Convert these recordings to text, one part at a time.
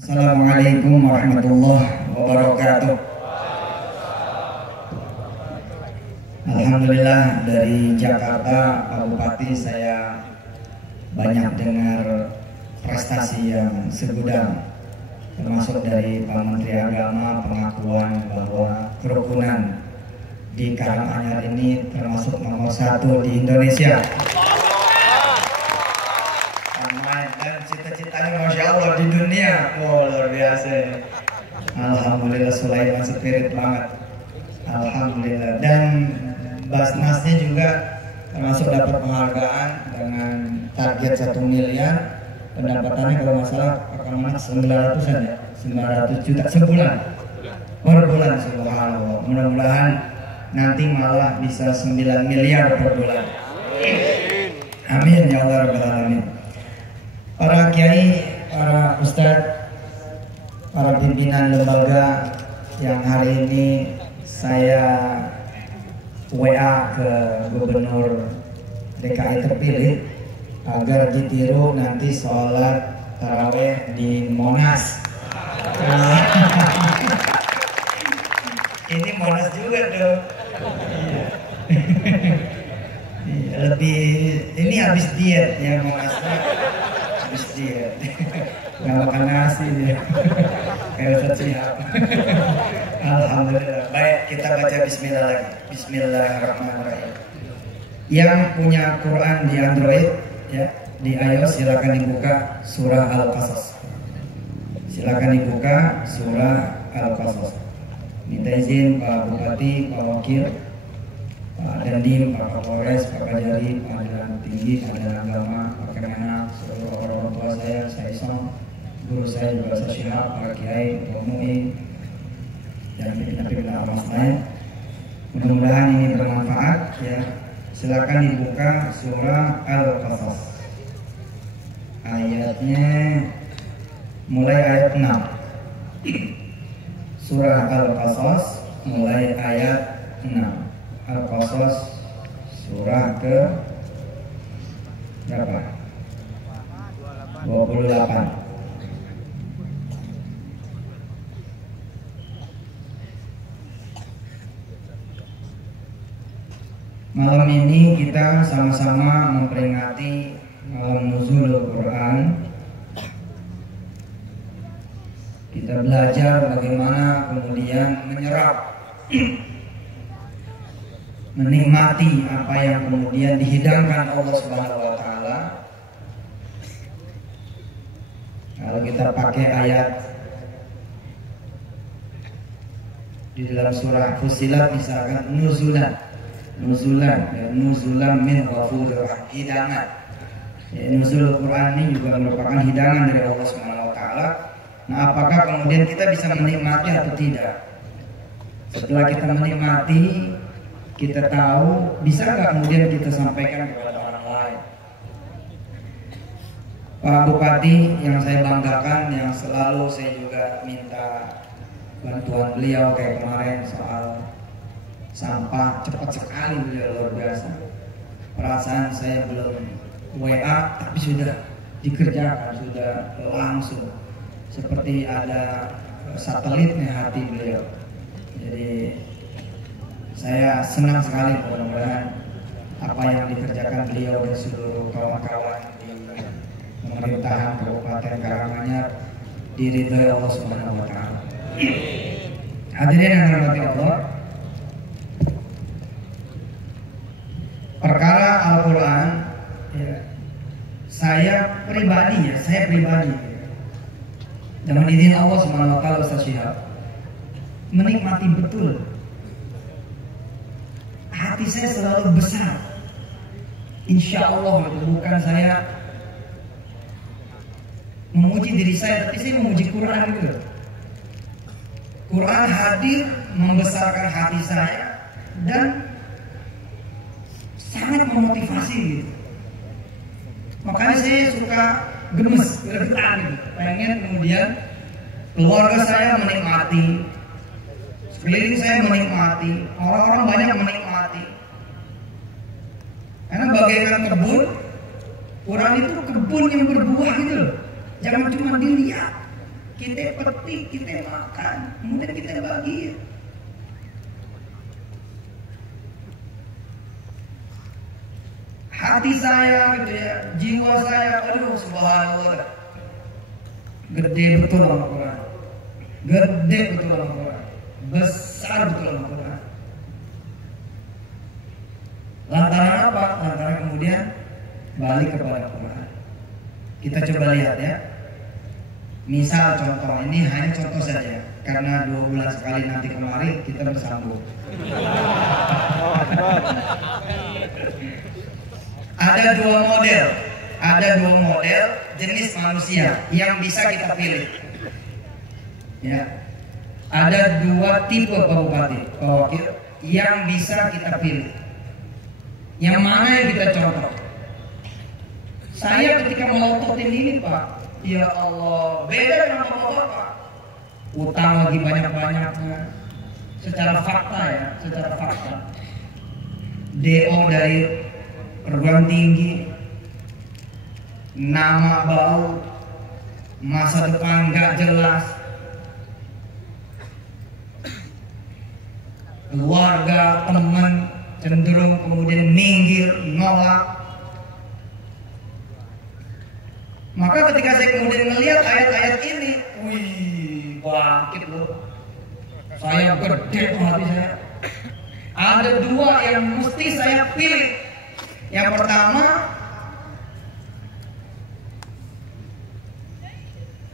Assalamualaikum warahmatullahi wabarakatuh. Alhamdulillah, dari Jakarta, Pak Bupati, saya banyak dengar prestasi yang segudang, termasuk dari Pak Menteri Agama, pengakuan bahwa kerukunan di Karanganyar ini termasuk nomor 1 di Indonesia. Dan cita-citanya Masya Allah di dunia, luar biasa. Alhamdulillah, Sulaiman spirit banget. Alhamdulillah. Dan Basnasnya juga termasuk dapat penghargaan dengan target 1 miliar. Pendapatannya kalau nggak salah akan 900-an ya, 900 juta sebulan, per bulan. Subhanallah. Mudah-mudahan nanti malah bisa 9 miliar per bulan. Amin ya Allah rabbal alamin. Para kiai, para ustadz, para pimpinan lembaga yang hari ini saya WA ke Gubernur DKI terpilih agar ditiru nanti sholat taraweh di Monas. Ini Monas juga tuh. Lebih ini habis diet ya Monasnya. Habis diet. Nggak makan nasi dia. Kayak Ustaz Syihab. Alhamdulillah. Baik, kita baca bismillah lagi. Bismillahirrahmanirrahim. Yang punya Quran di Android ya, di iOS silakan dibuka surah Al-Qasas. Silakan dibuka surah Al-Qasas. Minta izin Pak Bupati, Pak Wakil, Pak Dandim, Pak Kapolres, Pak Kajari, Pengadilan Tinggi, Pengadilan Agama, Pak Kemenak, seluruh orang tua saya Isom, guru saya juga Ustaz Syihab, Pak Kiai, Pak MUI, dan pimpinan ormas lain. Mudah-mudahan ini bermanfaat ya. Silakan dibuka surah Al-Qasas. Ayatnya mulai ayat 6. Surah Al-Qasas mulai ayat 6. Al-Qasas surah ke berapa? 28. Malam ini kita sama-sama memperingati malam nuzulul Quran. Kita belajar bagaimana kemudian menyerap, menikmati apa yang kemudian dihidangkan Allah Subhanahu wa taala. Kalau kita pakai ayat di dalam surah Fussilat misalkan nuzulan min ghafurir rahim, hidangan. Ya, nuzul Quran ini juga merupakan hidangan dari Allah Subhanahu wa taala. Nah, apakah kemudian kita bisa menikmati atau tidak? Setelah kita menikmati, kita tahu, bisa nggak kemudian kita sampaikan kepada orang lain? Pak Bupati yang saya banggakan, yang selalu saya juga minta bantuan beliau kayak kemarin soal sampah, cepat sekali beliau, luar biasa. Perasaan saya belum WA tapi sudah dikerjakan, sudah langsung seperti ada satelitnya hati beliau. Jadi saya senang sekali, mudah-mudahan apa yang dikerjakan beliau dan seluruh kawan-kawan di pemerintahan Kabupaten Karanganyar diridhoi Allah Subhanahu wa taala. Hadirin yang dirahmati Allah, perkara Al-Quran ya, saya pribadi dengan izin Allah Subhanahu wa taala Ustaz Syihab menikmati betul. Hati saya selalu besar, insya Allah. Bukan saya memuji diri saya, tapi saya memuji Quran gitu. Quran hadir membesarkan hati saya dan sangat memotivasi gitu. Makanya saya suka gemes, gergetan gitu. Pengen kemudian keluarga saya menikmati, sekeliling saya menikmati, orang-orang banyak menikmati. Karena bagaikan kebun, Quran itu kebun yang berbuah gitu loh. Jangan cuma dilihat, kita petik, kita makan, kemudian kita bagi. Hati saya gitu ya, jiwa saya, aduh subhanallah, gede betul Al-Quran, gede betul Al-Quran, besar betul Al-Quran. Lantaran apa? Lantaran kemudian balik kepada Al-Quran. Kita coba lihat ya. Misal contoh, ini hanya contoh saja, karena 2 bulan sekali nanti kemari kita bersambung. Ada dua model jenis manusia yang bisa kita pilih. Ya, ada 2 tipe Pak Bupati, Pak Wakil, yang bisa kita pilih. Yang mana yang kita contoh? Saya ketika melototin ini Pak, ya Allah, beda dengan Bapak. Utang lagi banyak-banyaknya. Secara fakta ya, secara fakta. DO dari perguruan tinggi, nama bau, masa depan nggak jelas, keluarga, teman cenderung kemudian minggir, nolak. Maka ketika saya kemudian melihat ayat-ayat ini, wih, bangkit loh. Saya gede tuh hati saya. Ada 2 yang mesti saya pilih. Yang pertama,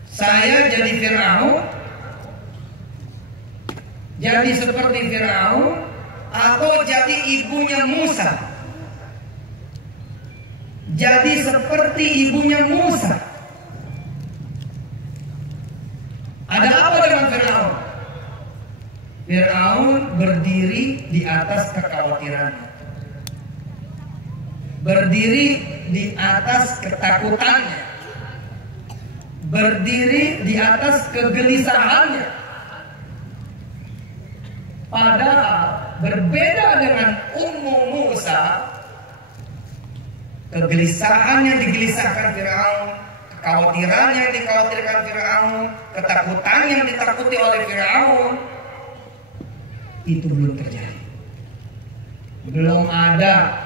saya jadi Firaun, jadi seperti Firaun, atau jadi ibunya Musa. Jadi seperti ibunya Musa. Ada apa dengan Firaun? Firaun berdiri di atas kekhawatirannya, berdiri di atas ketakutannya, berdiri di atas kegelisahannya. Padahal berbeda dengan Ummu Musa, kegelisahan yang digelisahkan Firaun, kekhawatiran yang dikhawatirkan Firaun, ketakutan yang ditakuti oleh Firaun, itu belum terjadi, belum ada,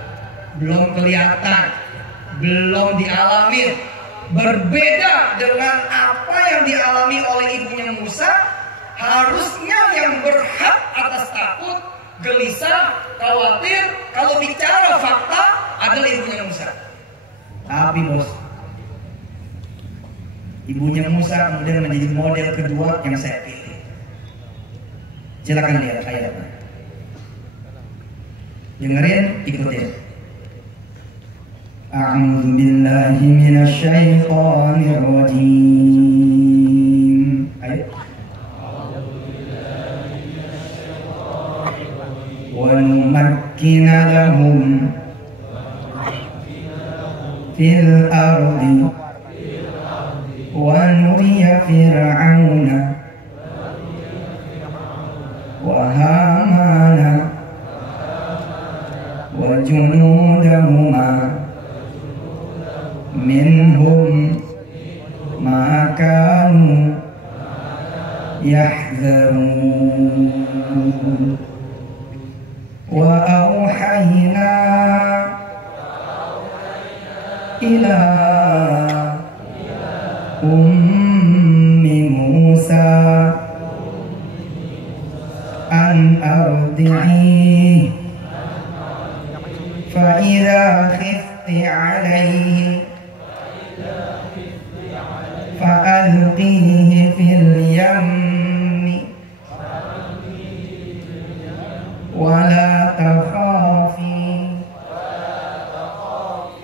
belum kelihatan, belum dialami. Berbeda dengan apa yang dialami oleh ibunya Musa. Harusnya yang berhak atas takut, gelisah, khawatir, kalau bicara fakta adalah ibunya Musa. Tapi bos, ibunya Musa kemudian menjadi model kedua yang saya pilih. Silakan lihat ayatnya, dengerin, ikutin. A'udzu billahi minasy syaithanir rajim. Ayo. Wa numakkina lahum fil ardi wa nuriya fir'auna wa hamana wa junudahuma minhum ma kanu yahzarun wa auhayna ila ummi Musa an ardi'i fa idza khifti 'alayhi fa alqihi fil yammi wa la takhafi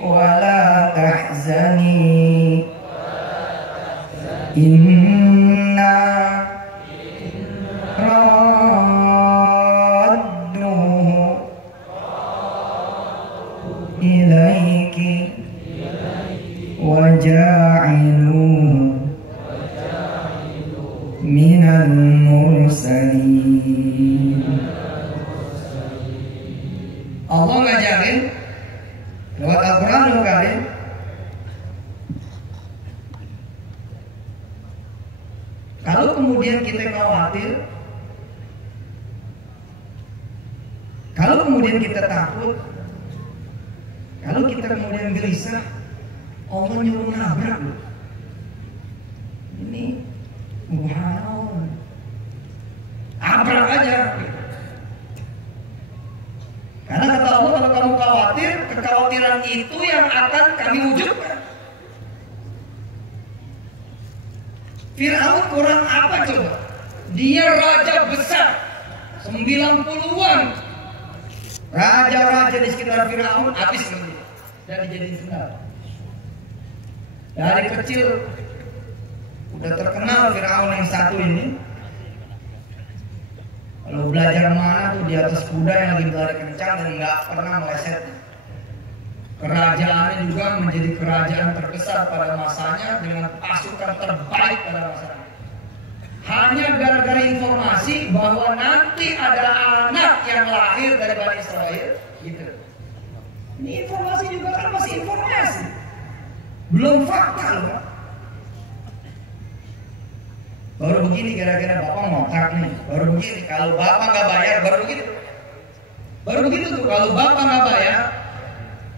wa la tahzani inna radduhu ilaiki wa ja'iluhu minal mursalin. Allah ngajarin lewat Al-Quranul Karim Kalau kemudian kita khawatir, kalau kemudian kita takut, kalau kita kemudian gelisah, Allah nyuruh nabrak loh. Ini subhanallah, abrak aja. Karena kata Allah, kalau kamu khawatir, kekhawatiran itu yang akan kami wujudkan. Fir'aun kurang apa coba? Dia raja besar, 90-an raja-raja di sekitar Fir'aun habis dan dijadiin sendal. Dari kecil udah terkenal Fir'aun yang satu ini. Kalau belajar mana tuh di atas kuda yang lagi berlari kencang dan nggak pernah meleset. Kerajaannya juga menjadi kerajaan terbesar pada masanya dengan pasukan terbaik pada masanya. Hanya gara-gara informasi bahwa nanti ada anak yang lahir dari Bani Israel, gitu. Ini informasi juga kan masih informasi, belum fakta loh. Baru begini gara-gara bapak ngontrak nih, baru begini kalau bapak nggak bayar, baru begitu tuh kalau bapak nggak bayar,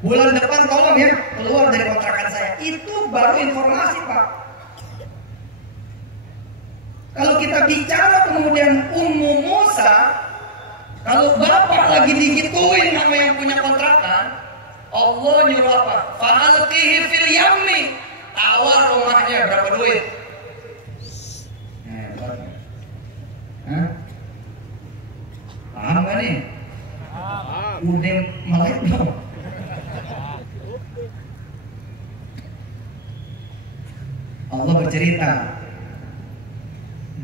bulan depan tolong ya keluar dari kontrakan saya. Itu baru informasi pak. Kalau kita bicara kemudian Ummu Musa, kalau bapak lagi digituin sama yang punya kontrakan, Allah nyuruh apa? Fa'alqihi fil yammi. Tawar rumahnya berapa duit? Paham gak nih? Udah melek dong. Allah bercerita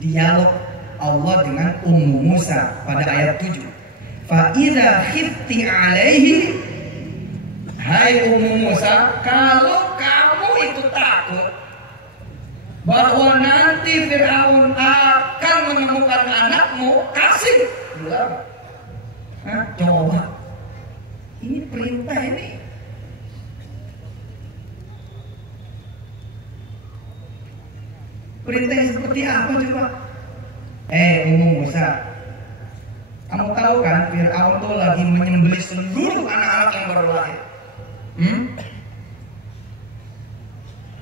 dialog Allah dengan Ummu Musa pada ayat 7. Fa idza khifti alaihi, hai Ummu Musa, kalau kamu itu takut bahwa nanti Fir'aun akan menemukan anakmu, kasih. Coba. Ini perintah ini. Perintah yang seperti apa coba? Ummu Musa, kamu tahu kan Fir'aun tuh lagi menyembelih seluruh anak-anak yang baru lahir.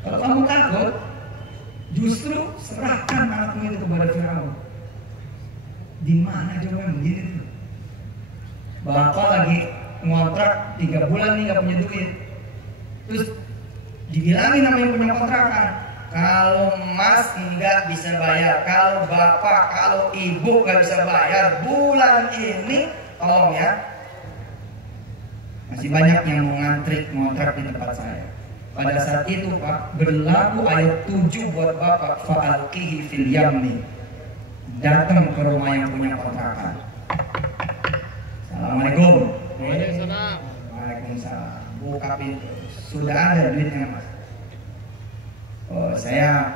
Kalau kamu takut, justru serahkan anakmu itu kepada Fir'aun. Di mana coba yang begini tuh? Bapak lagi ngontrak 3 bulan nih gak punya duit. Terus dibilangin sama yang punya kontrakan, kalau mas nggak bisa bayar, kalau bapak, kalau ibu nggak bisa bayar bulan ini, tolong ya. Masih banyak yang mau ngantri ngontrak di tempat saya. Pada saat itu pak, berlaku ayat 7 buat bapak, fa'alqihi fil yammi. Datang ke rumah yang punya kontrakan. Assalamualaikum. Waalaikumsalam. Buka pintu. Sudah ada duitnya mas? Oh, saya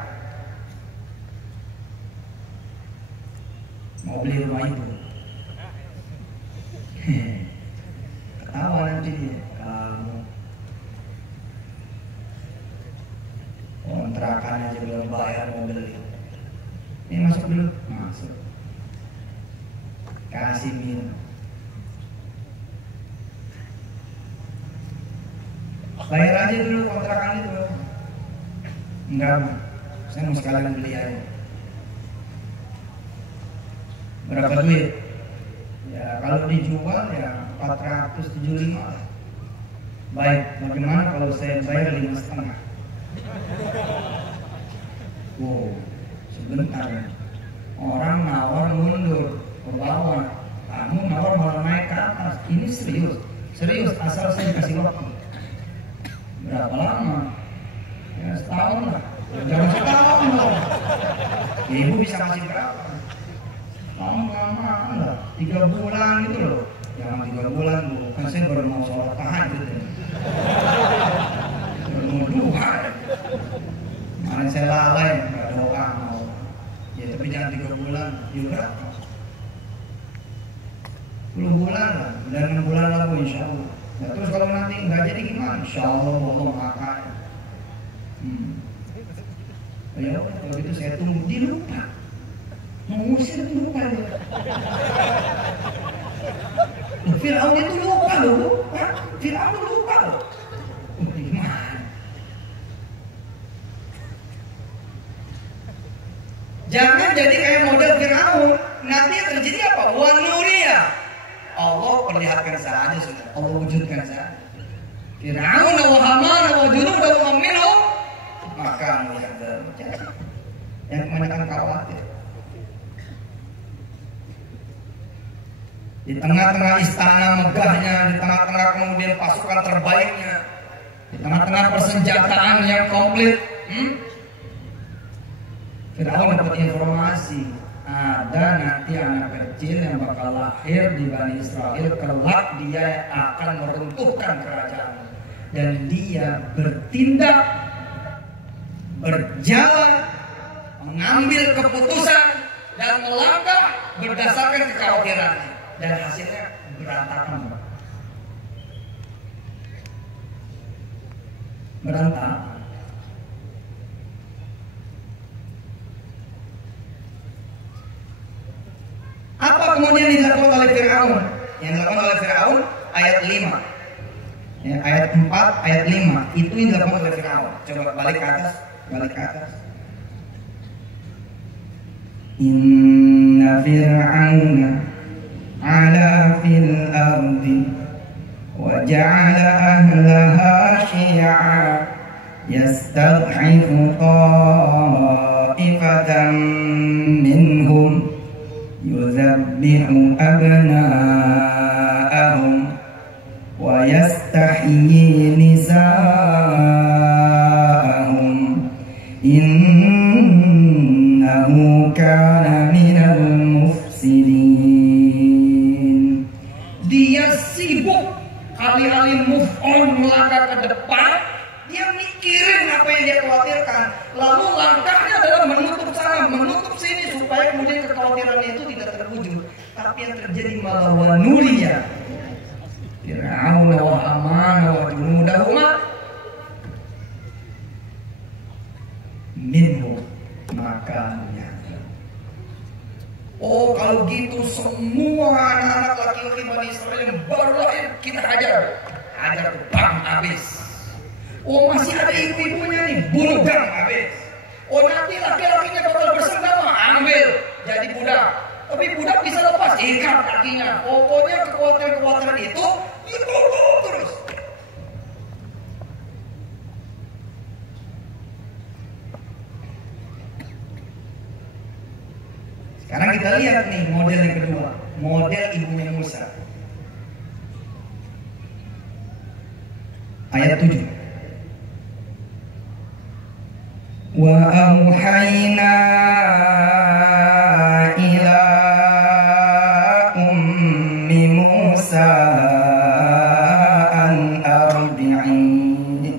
mau beli rumah itu. Ketawa nanti dia. Kamu kontrakan aja belum bayar mau beli. Ini masuk dulu. Masuk. Kasih minum. Bayar aja dulu kontrakan itu. Enggak, saya mau sekalian beli aja. Berapa duit? Ya kalau dijual ya 475. Baik, bagaimana kalau saya bayar 5,5? Wow, sebentar ya. Orang nawar mundur ke bawah, kamu nawar malah naik ke atas. Ini serius, serius asal saya kasih waktu. Berapa lama? Ya setahun lah. Jangan setahun loh. Ibu bisa kasih berapa? Lama lah, 3 bulan gitu loh. Jangan 3 bulan bu, kan saya baru mau sholat tahajud ya. Baru mau duha. Kemarin saya lalai, nggak doa mau. Ya tapi jangan 3 bulan, juga 10 bulan lah, dan 6 bulan lagi insya Allah. Nah, terus kalau nanti nggak jadi gimana? Insya Allah Allah makan. Ya Kalau gitu saya tunggu. Dia lupa. Mengusir itu lupa dia. Firaun itu lupa loh. Firaun lupa loh. Gimana? Jangan jadi kayak model Firaun. Nanti yang terjadi apa? Wa nuriya. Allah perlihatkan saja sudah. Allah wujudkan saja. Firaun wa Haman wa junudahum minhum maka yang terjadi. Yang kebanyakan khawatir. Di tengah-tengah istana megahnya, di tengah-tengah kemudian pasukan terbaiknya, di tengah-tengah persenjataan yang komplit, Firaun dapat informasi ada nanti anak kecil yang bakal lahir di Bani Israel, kelak dia akan meruntuhkan kerajaan dan dia bertindak, berjalan, mengambil keputusan dan melangkah berdasarkan kekhawatirannya dan hasilnya berantakan. Berantakan. Apa kemudian dilakukan oleh Firaun? Yang dilakukan oleh Firaun ayat 5. Ya, ayat 4, ayat 5. Itu yang dilakukan oleh Firaun. Coba balik ke atas, balik ke atas. Inna Fir'auna ala fil ardi wa ja'ala ahlaha syi'a yastad'ifu ta'ifatan minhum yuzabbihu abna'ahum wa yastahyi nisa'ahum innahu kana minal mufsidin. Dia sibuk alih-alih move on, melangkah ke depan, dia mikirin apa yang dia khawatirkan. Lalu langkahnya adalah menutup sana, menutup sini supaya kemudian kekhawatirannya itu tidak terwujud. Tapi yang terjadi malah wa nuriya. Fir'aun wa Haman wa junudahuma minhum makanya. Oh kalau gitu semua anak-anak laki-laki Bani Israel yang baru lahir kita hajar tuh bang habis. Oh masih ada ibu-ibunya nih, bunuh bang habis. Oh nanti laki-lakinya bakal bersenggama, ambil jadi budak. Tapi budak bisa lepas, ikat kakinya. Pokoknya kekhawatiran itu ditutup terus. Sekarang kita lihat nih model yang kedua, model ibunya Musa. Ayat 7. Wa auhayna ila ummi Musa an arbi'i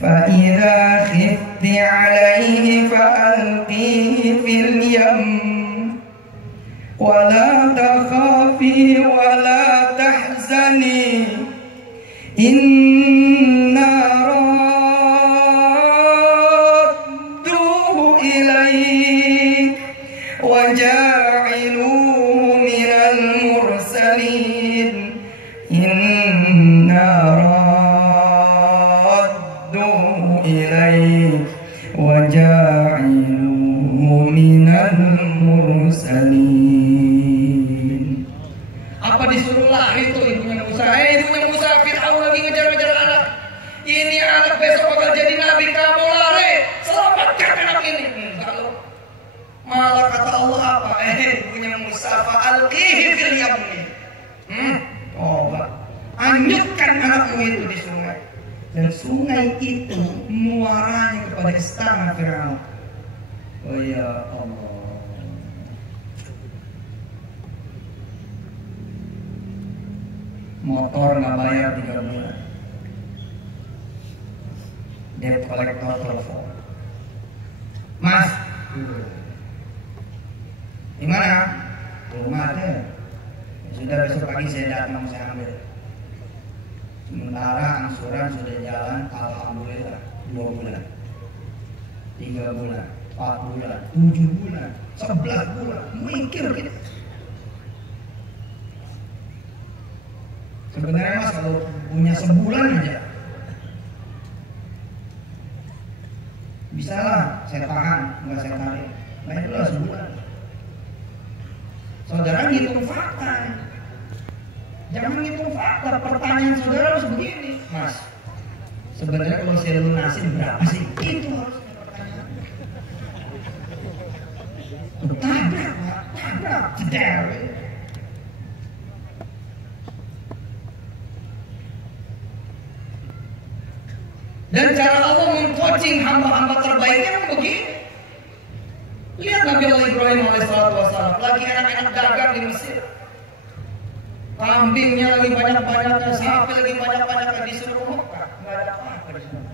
fa idza khifti 'alayhi fa alqihi fil yam wa la takhafi wa la tahzani inna radduhu ilaik wa ja'iluhu minal mursalin inna radduhu ilaik wa ja'iluhu minal mursalin. Apa disuruh lari itu ibunya Musa? Ibunya Musa, Fir'aun lagi ngejar-ngejar anak. Ini anak besok bakal jadi nabi, kamu lari, selamatkan anak ini. Enggak loh. Malah kata Allah apa? Ibunya Musa, fa'alqihi fil yammi. Coba anyutkan anakmu itu di sungai. Dan sungai itu muaranya kepada istana Fir'aun. Oh ya Allah. Motor nggak bayar 3 bulan. Debt collector telepon. Mas, di mana? Rumah ada. Sudah besok pagi saya datang, saya ambil. Sementara angsuran sudah jalan, alhamdulillah 2 bulan. 3 bulan, 4 bulan, 7 bulan, 11 bulan, mikir gitu. Sebenarnya mas kalau punya sebulan aja bisa lah saya tahan, nggak saya tarik. Nah itulah sebulan. Saudara ngitung fakta. Jangan ngitung fakta. Pertanyaan saudara harus begini, mas. Sebenarnya kalau saya lunasin berapa sih? Itu harusnya pertanyaan. Tabrak, jeder. Dan cara Allah mengcoaching hamba-hamba terbaiknya memang begini. Lihat Nabi Allah Ibrahim alaihissalam, lagi anak-anak dagang di Mesir. Kambingnya lagi banyak-banyaknya, sapi lagi banyak-banyaknya, disuruh Mekah. Nggak ada apa-apa di sana.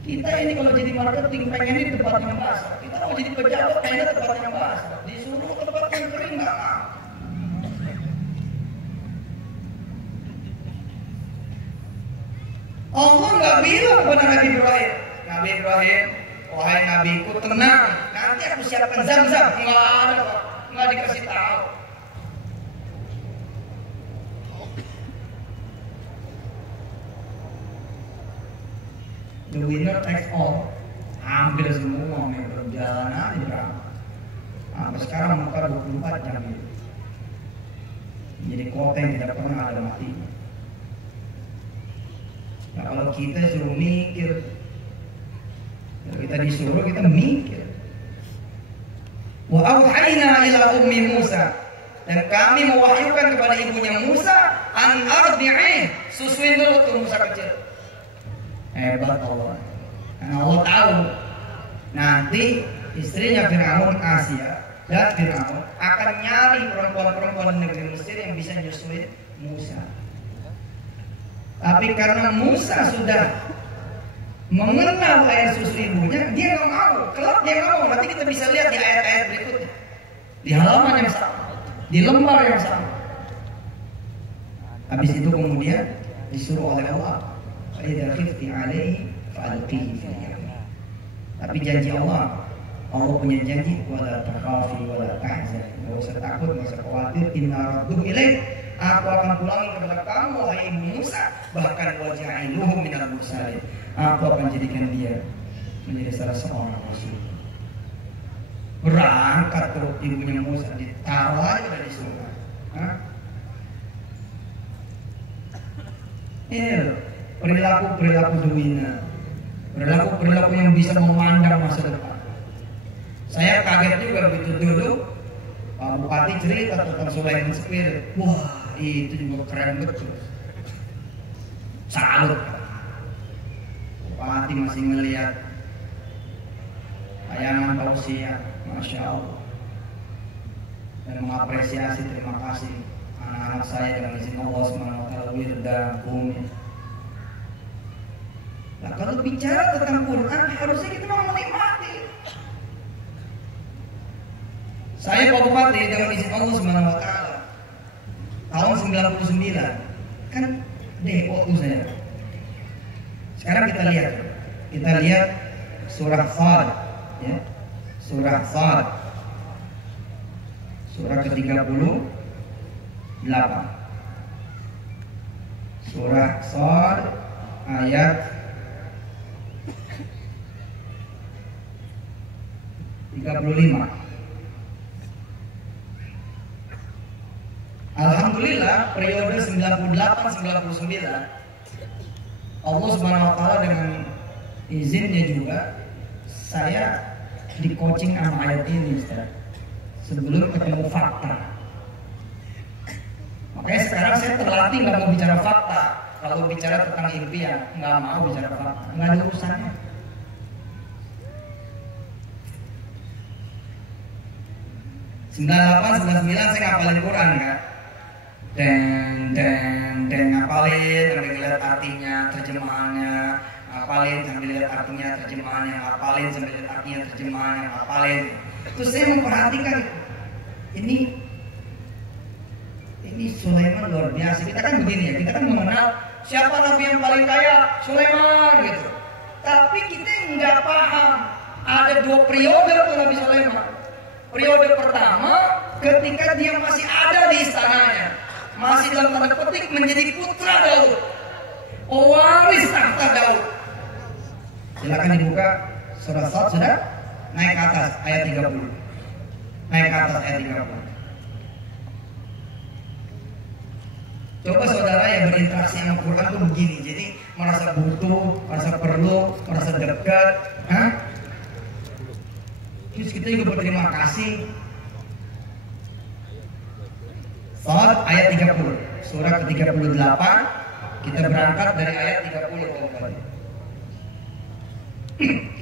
Kita ini kalau jadi marketing pengen di tempat yang basah. Kita mau jadi pejabat pengen di tempat yang basah. Disuruh ke tempat yang kering nggak mau. Allah nggak bilang kepada Nabi Ibrahim, Nabi Ibrahim, wahai nabiku tenang, nanti aku siapkan zam-zam. Nggak ada, nggak dikasih tahu. The winner takes all. Ambil semua yang berjalan aja berapa. Sampai sekarang muka 24 jam itu. Jadi kota yang tidak pernah ada matinya. Nah kalau kita suruh mikir, kalau kita disuruh kita mikir. Wa auhayna ila ummi Musa, dan kami mewahyukan kepada ibunya Musa, an ardi'i, susuin dulu tuh Musa kecil. Hebat Allah. Karena Allah tahu nanti istrinya Fir'aun, Asia dan Fir'aun akan nyari perempuan-perempuan negeri Mesir yang bisa nyusuin Musa. Tapi karena Musa sudah mengenal air susu ibunya, dia nggak mau. Kelak dia nggak mau. Nanti kita bisa lihat di ayat-ayat berikutnya, di halaman yang sama, di lembar yang sama. Habis itu kemudian disuruh oleh Allah, "Idza khifti 'alaihi fa'alqihi fil yam." Tapi janji Allah punya janji, wala takhafi wala tahzani. Enggak usah takut, enggak usah khawatir, inna radduhu ilaik. Aku akan pulangi kepada kamu wahai Ibu Musa, bahkan waja'iluhu minal mursalin. Aku akan jadikan dia menjadi salah seorang rasul. Berangkat terus ibunya Musa, ditaruh aja di surga. Perilaku dunia, perilaku yang bisa memandang masa depan. Saya kaget juga begitu duduk Pak Bupati cerita tentang Sulaiman Spirit. Wah, itu juga keren betul. Salut. Bupati masih melihat tayangan tausiah, Masya Allah, dan mengapresiasi, terima kasih anak-anak saya dengan izin Allah SWT wirda bumi. Nah kalau bicara tentang Quran, harusnya kita mau menikmati. Saya Pak Bupati dengan izin Allah SWT tahun 99 kan DO tuh saya. Sekarang kita lihat surah Sad, ya, surah Sad, surah ke-38, surah Sad ayat 35. Alhamdulillah periode 98-99 Allah Subhanahu wa taala dengan izinnya juga saya di coaching sama ayat ini, Ustaz. Sebelum ketemu fakta. Makanya sekarang saya terlatih nggak mau bicara fakta. Kalau bicara tentang impian, nggak mau bicara fakta, nggak ada urusannya. Sembilan 99 saya ngapalin Quran kan. Dan ngapalin sambil lihat artinya, terjemahannya, ngapalin sambil lihat artinya, terjemahannya, ngapalin sambil lihat artinya, terjemahannya, ngapalin. Terus saya memperhatikan ini Sulaiman luar biasa. Kita kan begini ya, kita kan mengenal siapa nabi yang paling kaya, Sulaiman gitu. Tapi kita nggak paham. Ada dua periode tuh Nabi Sulaiman. Periode pertama ketika dia masih ada di istananya, masih dalam tanda petik menjadi putra Daud, pewaris tahta Daud. Silakan dibuka surah Sad, sudah naik ke atas ayat 30. Naik ke atas ayat 30. Coba saudara yang berinteraksi sama Quran tuh begini, jadi merasa butuh, merasa perlu, merasa dekat, terus kita juga berterima kasih. Sad ayat 30, surah ke-38, kita berangkat dari ayat 30 kembali.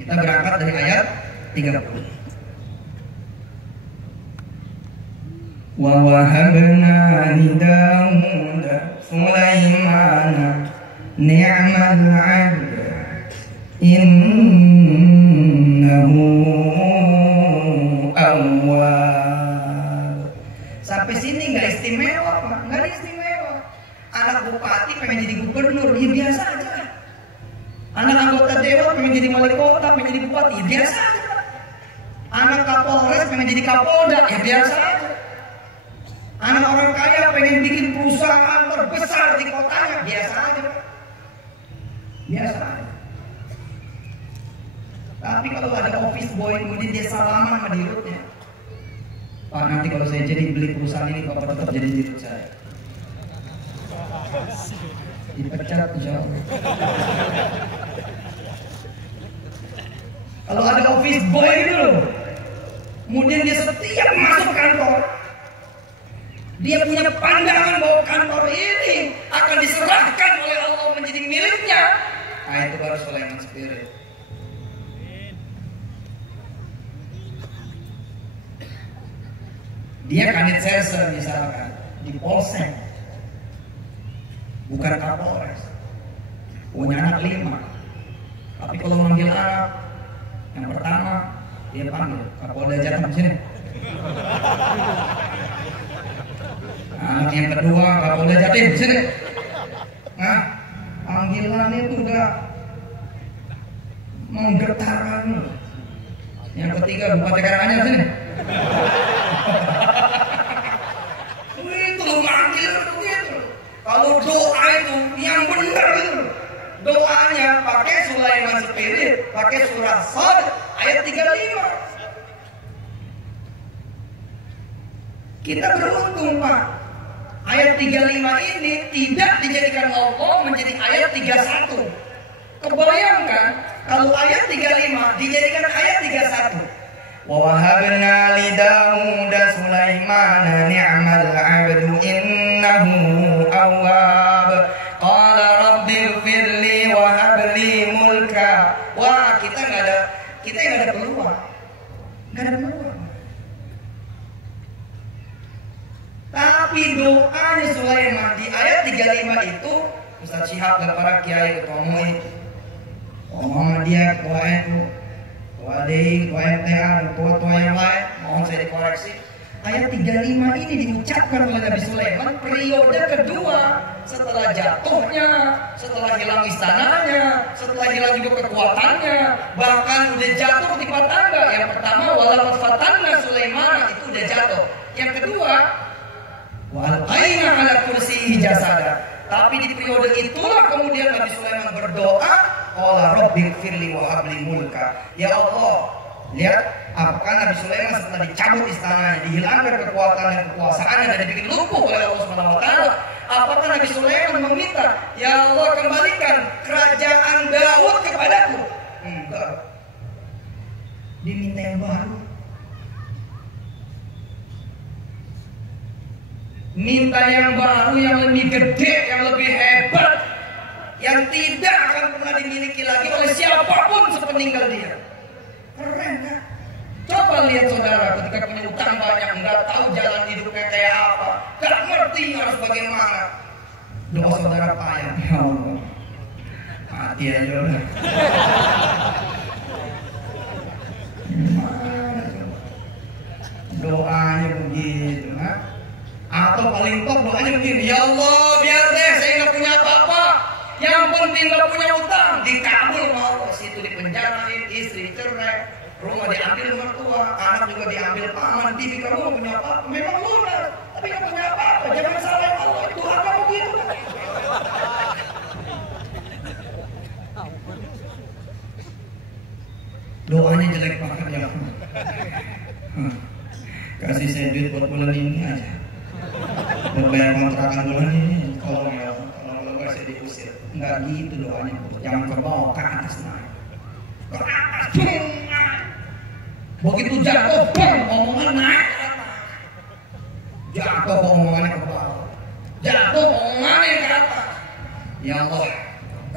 Kita berangkat dari ayat 30. Wa wahabna li Daud Sulaimana ni'mal 'abd innahu awwab. Sampai sini nggak istimewa, Pak. Nggak istimewa. Anak bupati pengen jadi gubernur, ya biasa aja. Anak anggota dewan pengen jadi wali kota, pengen jadi bupati, ya biasa aja. Anak kapolres pengen jadi kapolda, ya biasa aja. Anak orang kaya pengen bikin perusahaan terbesar di kotanya, biasa aja. Biasa aja. Tapi kalau ada office boy kemudian dia salaman sama dirutnya, Pak, nanti kalau saya jadi beli perusahaan ini, Bapak tetap jadi dirut saya. Dipecat insya Allah. Kalau ada office boy itu loh, kemudian dia setiap masuk kantor, dia punya pandangan bahwa kantor ini akan diserahkan oleh Allah menjadi miliknya. Nah, itu baru Sulaiman Spirit. Dia kanit serse misalkan di polsek, bukan kapolres, punya anak 5. Tapi kalau manggil anak, yang pertama dia panggil Kapolda Jatim sini. Anak yang kedua Kapolda Jatim sini. Nah, panggilannya itu udah menggetarkan. Yang ketiga Bupati Karanganyar sini. Itu manggil begitu. Kalau doa itu yang benar itu, doanya pakai Sulaiman Spirit, pakai surah Sad ayat 35. Kita beruntung, Pak. Ayat 35 ini tidak dijadikan Allah menjadi ayat 31. Kebayangkan kalau ayat 35 dijadikan ayat 31. Wa wahabna li Daud Sulaimana ni'mal 'abdu innahu awwab. Qala rabbi ighfirli wa habli mulka. Wah, kita nggak ada peluang. Nggak ada peluang. Tapi doanya Sulaiman di ayat 35 itu, Ustaz Syihab dan para kiai, ketua MUI, Muhammadiyah, ketua NU, ketua DI, ketua MTA, dan ketua yang lain, mohon saya dikoreksi. Ayat 35 ini diucapkan oleh Nabi Sulaiman periode kedua setelah jatuhnya, setelah hilang istananya, setelah hilang juga kekuatannya, bahkan udah jatuh di tangga. Yang pertama walaqad fatanna Sulaiman, itu udah jatuh. Yang kedua wa alqaina ala kursiyi jasada. Tapi di periode itulah kemudian Nabi Sulaiman berdoa, qala rabbi ighfirli wa habli mulka. Ya Allah, lihat apakah Nabi Sulaiman setelah dicabut istananya, dihilangkan kekuatan dan kekuasaannya dan dibikin lumpuh oleh Allah Subhanahu wa taala, apakah Nabi Sulaiman meminta, ya Allah kembalikan kerajaan Daud kepadaku? Enggak. Diminta yang baru. Minta yang baru, yang lebih gede, yang lebih hebat, yang tidak akan pernah dimiliki lagi oleh siapapun sepeninggal dia. Keren kan? Coba lihat saudara, ketika punya utang banyak, nggak tahu jalan hidupnya kayak apa, nggak ngerti harus bagaimana, doa saudara payah. Ya Allah, mati aja udah. Doanya begitu, atau paling top doanya begini, ya Allah biar deh saya nggak punya apa-apa, Yang penting gak punya utang, dikabul mau situ dipenjarain, istri cerai, rumah diambil mertua, anak juga diambil paman, bibi kamu gak punya apa-apa, memang lunas, tapi gak punya apa-apa, jangan salahin Allah, Tuhan kamu gitu. Doanya jelek banget ya. Kasih saya duit buat bulan ini aja, buat bayar kontrakan bulan ini, kalau nggak saya diusir. Enggak gitu doanya, jangan ke bawah, ke atas naik, ke atas naik. Begitu jatuh, omongan naik ke atas, jatuh omongannya ke bawah, jatuh omongannya ke atas. Ya Allah,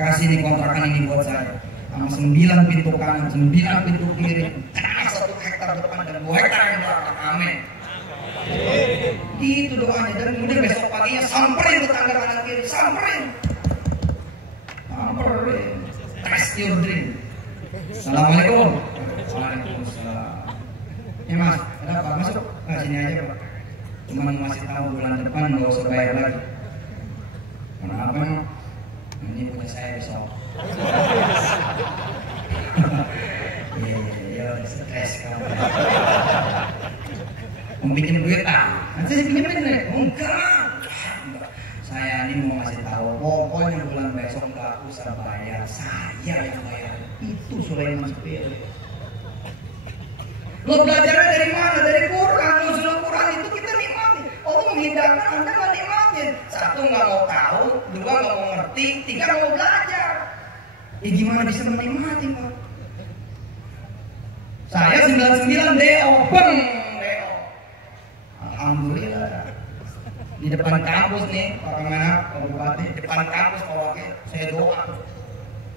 kasih nih kontrakan ini buat saya, sama 9 pintu kanan, 9 pintu kiri, 1 hektar depan dan 2 hektar yang belakang. Amin. Gitu doanya. Dan kemudian besok paginya samperin tetangga kanan kiri, samperin, test your dream. Assalamualaikum. Waalaikumsalam. Mas, ada apa? Masuk ke sini aja Pak. Cuma mau masih tahu bulan depan nggak usah bayar lagi. Kenapa? Ini punya saya besok. Iya, stres kamu. Mau pinjam duit nanti saya pinjemin deh. Enggak. Saya ini mau ngasih tahu, pokoknya bulan besok nggak usah bayar, saya yang bayar. Itu Sulaiman Spirit. Lo belajarnya dari mana? Dari Quran. Nuzul Quran itu kita nikmati. Allah menghidangkan, Anda nggak nikmatin. 1 nggak mau tahu, 2 nggak mau ngerti, 3 nggak mau belajar. Ya gimana bisa menikmati Pak? Saya 99 DO, beng DO. Alhamdulillah. Di depan kampus nih, Pak Kemenak, Pak Bupati, depan kampus Pak Wakil, saya doa.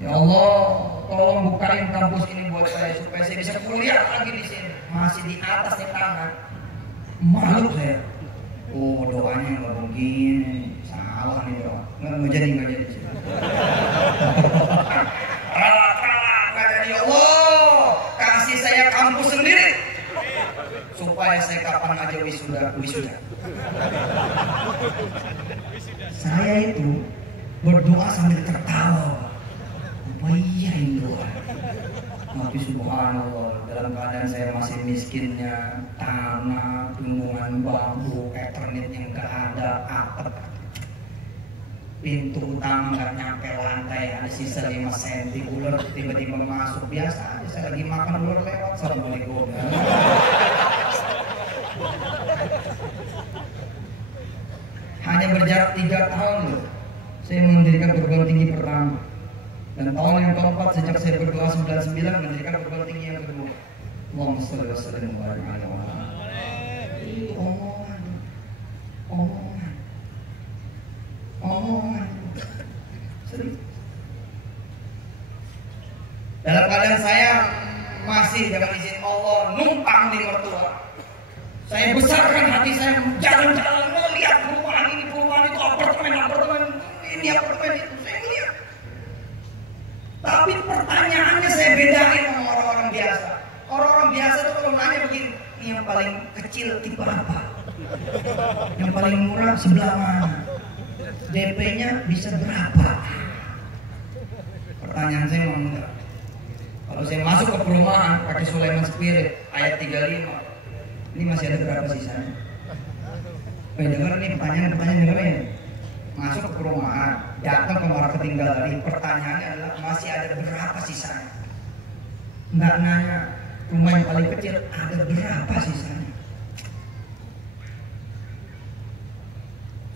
Ya Allah, tolong bukain kampus ini buat saya supaya saya bisa kuliah lagi di sini. Masih di atas nih tangan. Malu saya. Oh, doanya nggak begini, salah nih doa. Nggak jadi. Nggak jadi. Ya Allah, kasih saya kampus sendiri supaya saya kapan aja wisuda. Saya itu berdoa sambil tertawa. Apa iya ini doa? Tapi subhanallah, dalam keadaan saya masih miskinnya, tanah, gunungan bambu, eternit yang gak ada, atap, pintu utama gak nyampe lantai, ada sisa 5 cm, ular tiba-tiba masuk. Biasa aja, saya lagi makan ular lewat. Assalamualaikum. Hanya berjarak 3 tahun loh, saya mendirikan perguruan tinggi pertama. Dan tahun yang keempat sejak saya berdoa 99 mendirikan perguruan tinggi yang kedua. Allahumma shalli wa sallim wa barik alaihi wa sallam. Omongan. Serius. Dalam keadaan saya masih dengan izin Allah numpang di mertua. Saya besarkan hati saya, jalan-jalan melihat perumahan itu, apartemen ini, apartemen itu, saya melihat. Tapi pertanyaannya saya bedain sama orang-orang biasa. Orang-orang biasa itu kalau nanya begini, ini yang paling kecil tipe apa? Yang paling murah sebelah mana? DP-nya bisa berapa? Pertanyaan saya mau enggak. Kalau saya masuk ke perumahan pakai Sulaiman Spirit ayat 35, ini masih ada berapa sisanya? Dengar nih pertanyaan dengerin. Masuk ke perumahan, datang ke marketing galeri, pertanyaannya adalah masih ada berapa sisanya? Nggak nanya rumah yang paling kecil ada berapa sisanya.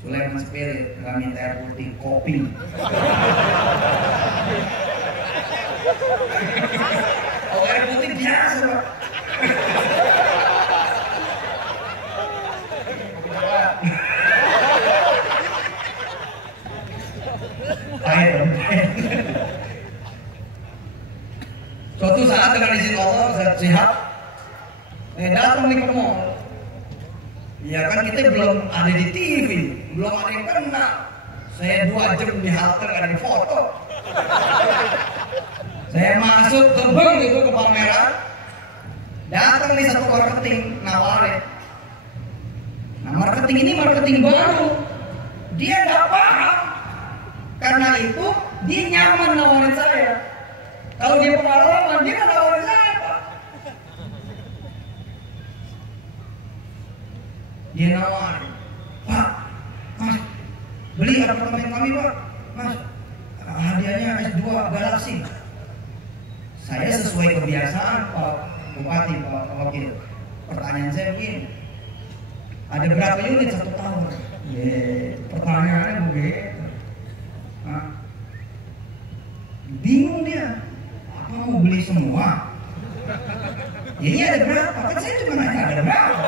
Sulaiman Spirit nggak minta air putih, kopi. Oh, air putih biasa Pak. Suatu saat dengan izin Allah saya sehat, datang nih ke mall. Ya kan kita belum ada di TV, belum ada yang kenal. Saya 2 jam di halte nggak ada yang foto. Saya masuk terbang gitu ke pameran, datang nih satu marketing nawarin. Nah marketing ini marketing baru, dia nggak paham. Karena itu Dia nyaman nawarin saya. Kalau dia pengalaman, dia kan nawarin saya, Pak. Dia nawarin, Pak, Mas, beli apartemen kami, Pak. Mas, hadiahnya S2 Galaxy. Saya sesuai kebiasaan, Pak Bupati, Pak Wakil. Pertanyaan saya begini, ada berapa unit satu tahun? Pertanyaannya begitu. Bingung dia, apa mau beli semua? Ya iya, ada berapa? Kan saya cuma nanya ada berapa?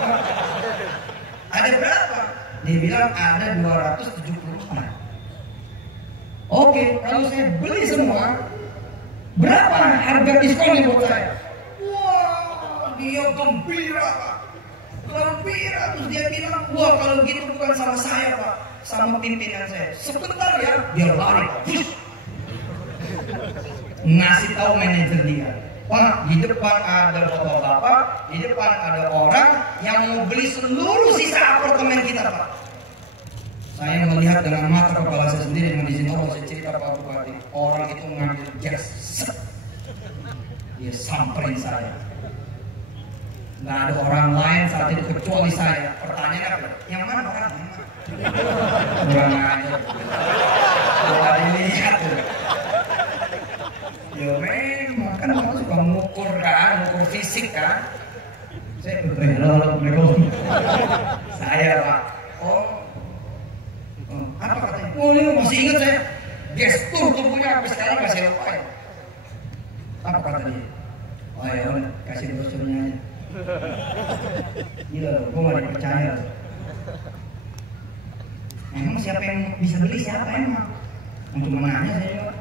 Ada berapa? Dia bilang ada 274. Oke, kalau saya beli semua, berapa harga diskonnya buat saya? Wah, dia gembira, Pak. Gembira, terus dia bilang, wah kalau gitu bukan sama saya, Pak, sama pimpinan saya. Sebentar ya, dia lari, ngasih tahu manajer dia, Pak, di depan ada bapak-bapak, di depan ada orang yang mau beli seluruh sisa apartemen kita, Pak. Saya melihat dengan mata kepala saya sendiri, dengan izin Allah saya cerita Pak Bupati, orang itu ngambil gas, dia samperin saya. Nggak ada orang lain saat itu kecuali saya. Pertanyaan apa? Yang mana orangnya? Kurang aja. Kalau dilihat tuh. Ya memang kan kamu suka mengukur kan, mengukur fisik kan. Saya Assalamualaikum. Saya Pak. Oh, apa katanya? Oh ini masih ingat saya. Gestur tubuhnya sampai sekarang nggak saya lupa ya. Apa kata dia? Oh ya udah, kasih brosurnya aja. Gila, gue gak dipercaya. Emang siapa yang bisa beli, siapa emang? Untuk menanya saya juga.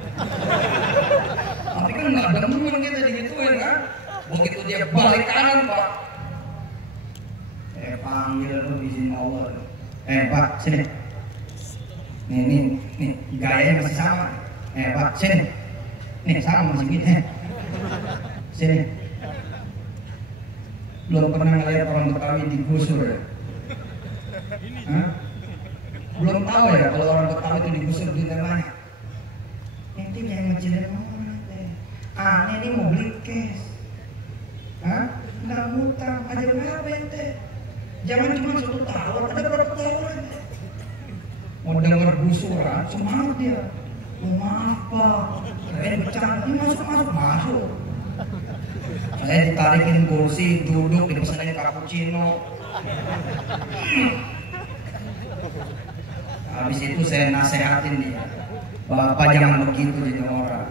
Tapi kan gak demen kita digituin kan. Begitu dia balik kanan, Pak, panggil lu izin Allah. Pak, sini. Nih, gayanya masih sama. Pak, sini. Nih, sama masih gini. Sini. Belum pernah ngeliat orang Betawi digusur ya? Belum tahu ya kalau orang Betawi itu digusur di namanya. Ente jangan ngecilin orang teh. Aneh ini mau beli cash. Nggak ngutang, ada berapa ente? Jangan cuma satu tahun, ada berapa tahun ente? Mau denger gusuran, semangat dia. Oh, maaf Pak, kalian bercanda, ini masuk. Saya ditarikin kursi, duduk, dipesanin cappuccino. Habis itu saya nasehatin dia, Bapak jangan begitu jadi orang.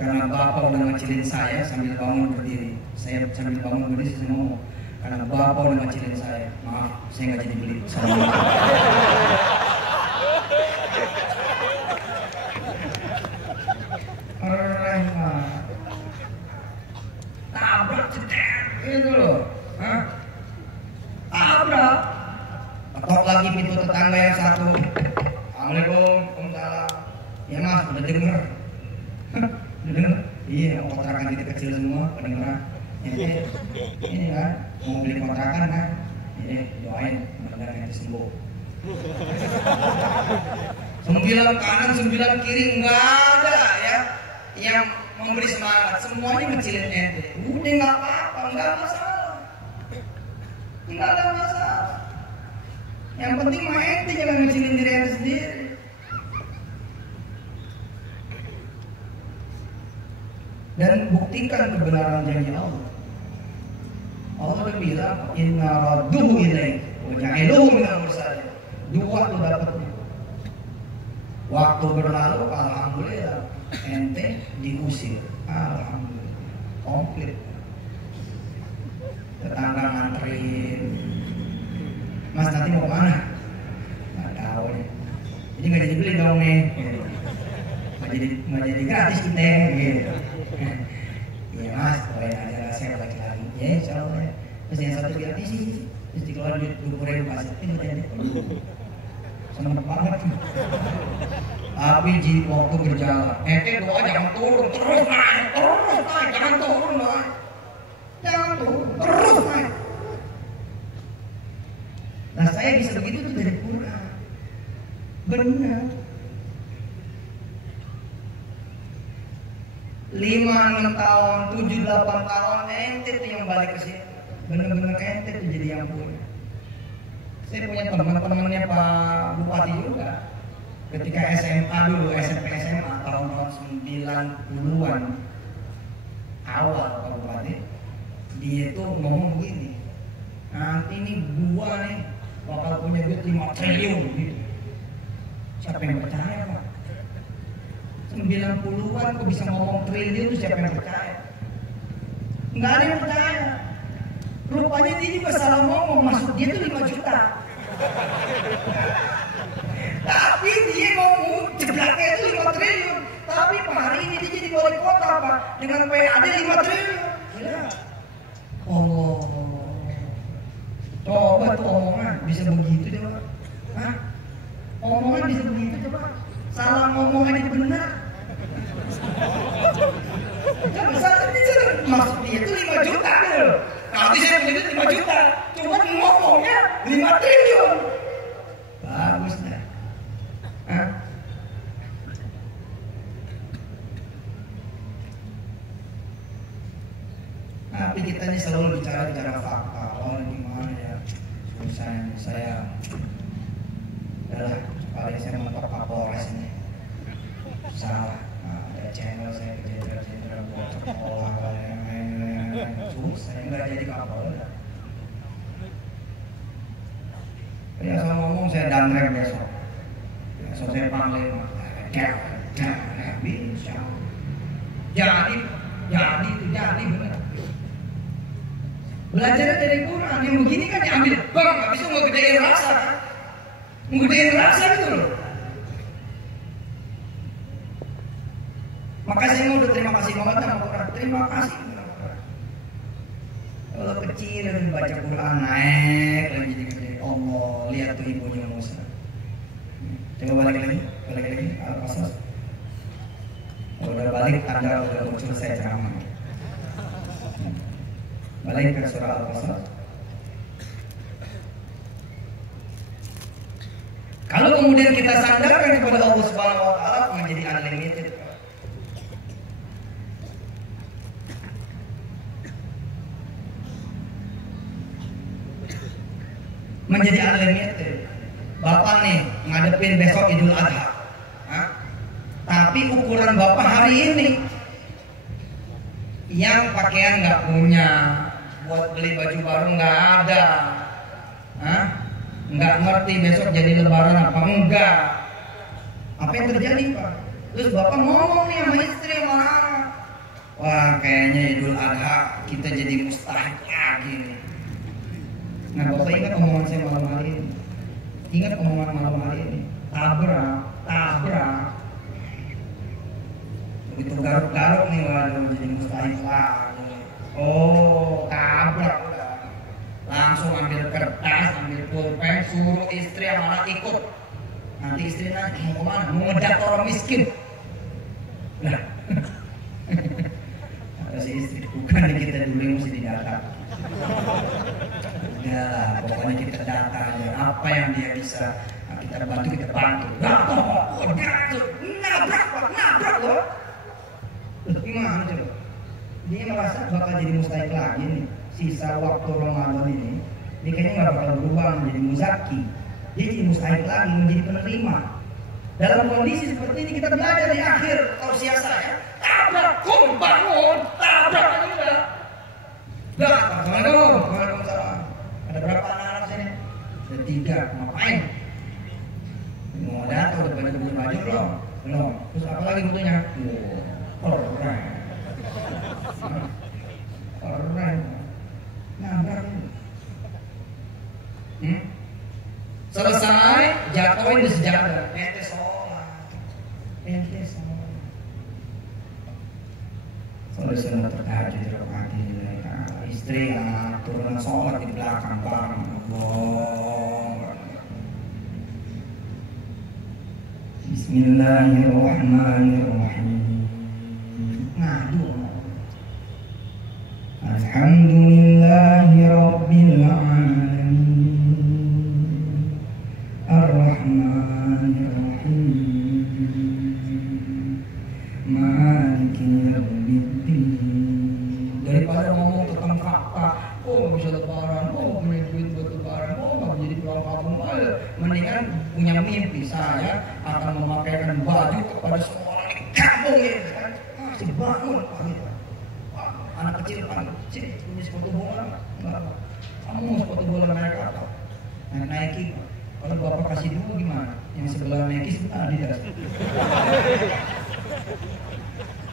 Karena Bapak udah ngecilin saya sambil bangun berdiri. Saya sambil bangun berdiri saya ngomong, karena Bapak udah ngecilin saya. Maaf, saya nggak jadi beli. Tabrak cetek gitu loh. Tabrak. Ketok lagi pintu tetangga yang satu. Assalamualaikum, waalaikumsalam. Ya Mas, udah denger? Udah denger? Iya, kontrakan kita kecil semua, pendengar. Ini kan, mau beli kontrakan kan? Ini doain, mudah-mudahan nanti sembuh. 9 kanan, 9 kiri nggak ada ya yang memberi semangat, semuanya ngecilin ente. Udah nggak apa-apa, nggak masalah, nggak ada masalah. Yang penting mah ente jangan ngecilin diri ente sendiri. Dan buktikan kebenaran janji Allah. Allah udah bilang, Inna radduhu ilaik wa ja'iluhu minal mursalin. 2 tuh dapatnya. Waktu berlalu, alhamdulillah, ente diusir. Alhamdulillah, komplit. Tetangga nganterin, Mas nanti mau kemana? Nggak tahu nih. Jadi nggak jadi beli dong nih. Nggak jadi gratis kita. Gitu. Iya Mas, boleh aja saya balik lagi. Ya insya Allah ya. Terus yang satu bilang sih, terus dikeluar duit 20.000 kasih. Ini udah jadi. Seneng banget. Tapi di waktu berjalan, ente doa jangan turun, terus naik, jangan turun naik, terus naik. Nah saya bisa begitu tuh dari Quran, benar. 28 tahun ente tuh yang balik ke sini. Bener-bener ente tuh jadi yang punya. Saya punya teman-temannya Pak Bupati juga. Ketika SMA dulu, SMP SMA tahun-tahun 90-an awal Pak Bupati, dia tuh ngomong begini, nanti nih gua nih bakal punya duit 5 triliun gitu. Siapa yang percaya Pak? 90-an kok bisa ngomong triliun tuh siapa yang percaya? Nggak ada yang percaya. Rupanya dia juga salah ngomong, maksud dia tuh 5 juta. Tapi dia ngomong jeblaknya itu 5 triliun. Tapi Pak hari ini dia jadi wali kota Pak, dengan PAD 5 triliun. Ya. Allah. Coba tuh omongan bisa begitu coba. Hah? Omongan bisa begitu coba. Salah ngomong aja benar. Coba salah dia maksud dia itu 5 juta gitu. Nanti saya punya itu 5 juta. Cuma ngomongnya 5 triliun. Bagus dah. Hah? Tapi kita ini selalu bicara fakta. Oh gimana ya? Saya adalah paling saya mentok Kapolres ini. Salah. Ada channel saya ke jenderal buat sekolah susah nggak jadi Kapolres. Ya saya ngomong saya danrem besok. Besok saya panglima. Bisa. Jadi benar. Belajar dari Quran yang begini kan diambil bang, habis itu ngegedein rasa, gitu loh. Maka saya udah terima kasih banget sama Quran. Terima kasih. Kalau kecil dan baca Quran naik lagi gede. Allah lihat tuh ibunya Musa. Coba balik lagi Al-Qasas. Udah balik tanda udah muncul saya ceramah. Balik ke surah Al-Qasas. Kalau kemudian kita sandarkan kepada Allah Subhanahu wa taala menjadi unlimited. Menjadi unlimited. Bapak nih ngadepin besok Idul Adha. Tapi ukuran Bapak hari ini yang pakaian nggak punya, buat beli baju baru nggak ada, nggak ngerti besok jadi lebaran apa enggak. Apa yang terjadi Pak? Terus Bapak ngomong nih sama istri sama anak, wah kayaknya Idul Adha kita jadi mustahil lagi nih. Nah Bapak ingat omongan saya malam hari ini? Ingat omongan malam hari ini? Tabrak. Begitu garuk-garuk nih waduh jadi mustahil lagi. Oh tabrak udah. Langsung ambil kertas, ambil pulpen, suruh istri sama anak ikut. Nanti istri nanti mau kemana? Mau ngedat orang miskin. Nah, kata si istri, bukan kita dulu yang mesti didata. Udah lah, pokoknya kita data aja. Apa yang dia bisa kita bantu. Nabrak loh. Gimana coba? Dia merasa bakal jadi mustahil lagi nih. Sisa waktu Ramadan ini, dia kayaknya nggak bakal berubah menjadi muzaki. Dia jadi mustahil lagi menjadi penerima. Dalam kondisi seperti ini kita belajar di akhir tausiah saya. Tabrak, bangun, tabrak aja udah. Dah, assalamualaikum, waalaikumsalam. Ada berapa anak-anak sini? Ada 3. Ngapain? Mau datang udah baju belum? Terus apa lagi butuhnya? Keren. Nabrak. Selesai, jatuhin di sejadah. Ente sholat. Sholat tahajud rakaat ini. Istri yang turun sholat di belakang bareng. Bismillahirrahmanirrahim. Ngadu. Alhamdulillahi Rabbil Alamin. Ar-Rahmanir-Rahim. Maliki Yawmiddin. Dari kan punya mimpi, saya akan memakaikan baju kepada semua orang di kampung ini kan. Masih bangun anak kecil sini punya sepatu bola enggak, kamu mau sepatu bola merek apa? Nike. Kalau bapak kasih dulu gimana? Yang sebelah Nike sebelah Adidas.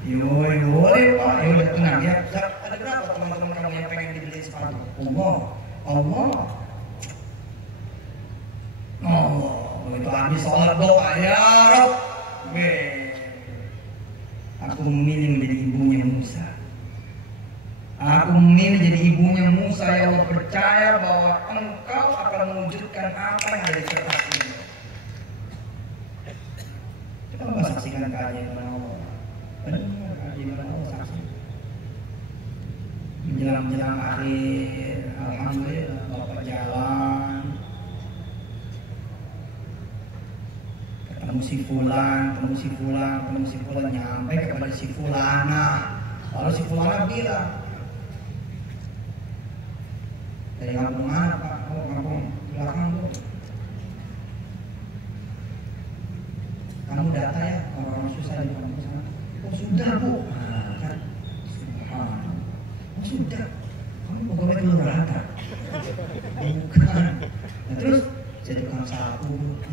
Yoi pak, yaudah tenang ya. Ada berapa teman-teman kamu yang pengen dibeli sepatu? Allah. Begitu habis sholat doa ya Rob. Aku memilih menjadi ibunya Musa. Aku memilih jadi ibunya Musa, ya Allah, percaya bahwa Engkau akan mewujudkan apa yang ada di kertas ini. Coba saksikan keajaiban Allah. Benar, keajaiban Allah saksi. Menjelang akhir, alhamdulillah Bapak jalan. Ketemu si fulan, nyampe kepada si fulana. Lalu si fulana bilang, dari kampung mana Pak? Oh, kampung belakang Bu. Kamu data ya orang susah di kampung sana. Oh sudah Bu. Kan subhanallah. Oh sudah. Kamu pegawai kelurahan kan? Bukan. Nah, terus jadi tukang sapu Bu.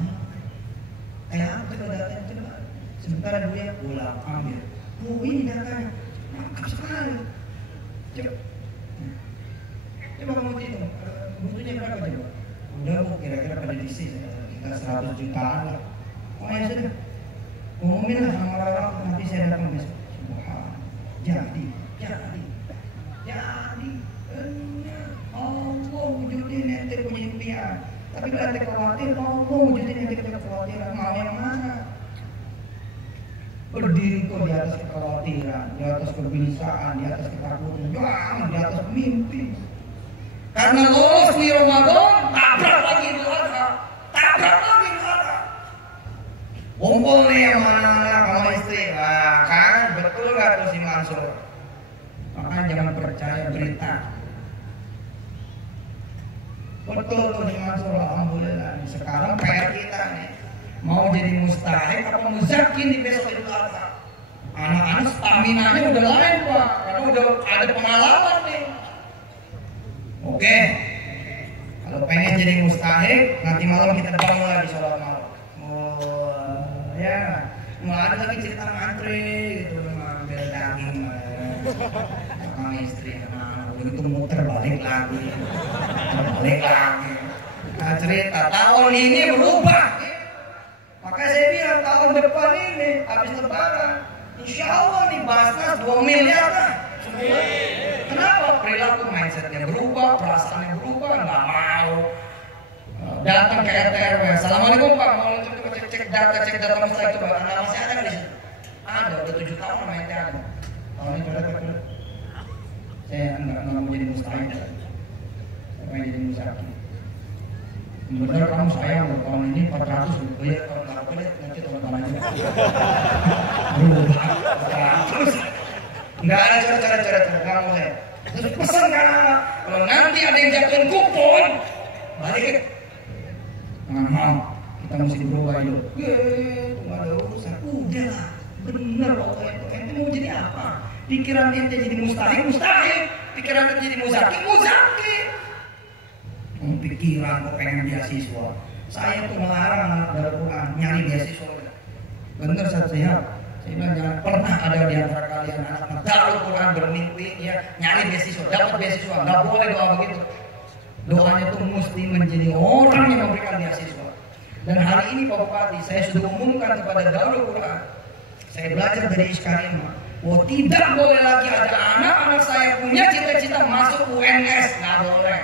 Kayak apa coba datanya coba. Sebentar dulu ya pulang ambil. Oh ini datanya. Mantap sekali. Coba kamu hitung, butuhnya berapa coba? Udah Bu, kira-kira pada diisi kita 100 jutaan lah. Oh ya sudah, umumin lah sama orang, nanti saya datang besok. Jadi, benar. Allah wujudin ente punya impian. Tapi kalau ente khawatir, Allah wujudin ente punya kekhawatiran. Mau yang mana? Berdiri kok di atas kekhawatiran, di atas kegelisahan, di atas ketakutan, jangan di atas mimpi. Karena lolos di Ramadan, tabrak lagi Idul Adha. Kumpul nih sama anak-anak, sama istri. Nah, kan betul gak tuh si Mansur? Makanya jangan percaya berita. Betul tuh si Mansur, alhamdulillah. Sekarang PR kita nih, mau jadi mustahik apa muzakin di besok Idul Adha. Anak-anak stamina-nya udah lain Pak, karena udah ada pengalaman nih. Oke, kalau pengen jadi mustahik, nanti malam kita bangun lagi sholat malam. Ya, nggak ada lagi cerita ngantri gitu, ngambil daging, sama istri, anak-anak, begitu muter balik lagi. Nah, cerita tahun ini berubah. Makanya saya bilang tahun depan ini habis lebaran, insya Allah nih Basnas 2 miliar lah. Kenapa? Perilaku mindsetnya berubah, perasaannya berubah, nggak mau datang ke RT RW. Assalamualaikum Pak, mau coba cek data mustahik coba. Nama masih ada nggak di situ? Ada, udah 7 tahun nama ente ada. Tahun ini coba. Saya nggak mau jadi mustahik. Saya pengen jadi muzaki. Bener kamu sayang loh, tahun ini 400 bayar, kalau nggak boleh nanti teman-teman aja. Berubah 400. Nggak ada cara-cara nggak boleh. Terus pesan kan anak, kalau nanti ada yang jatuhin kupon, balik. Nah, kita mesti berubah hidup. Nggak ada urusan. Udah lah, bener Allah itu. Ente mau jadi apa? Pikiran ente jadi mustahik. Pikiran ente jadi muzaki. Pikiran kok pengen beasiswa. Saya tuh melarang anak dari Quran nyari beasiswa. Bener saya bilang jangan pernah ada di antara kalian anak Darul Quran bermimpi ya nyari beasiswa, dapat beasiswa, nggak boleh doa begitu. Doanya tuh mesti menjadi orang yang memberikan beasiswa. Dan hari ini Pak Bupati, saya sudah umumkan kepada Darul Quran. Saya belajar dari Iskarimah. Oh tidak boleh lagi ada anak-anak saya punya cita-cita masuk UNS, nggak boleh.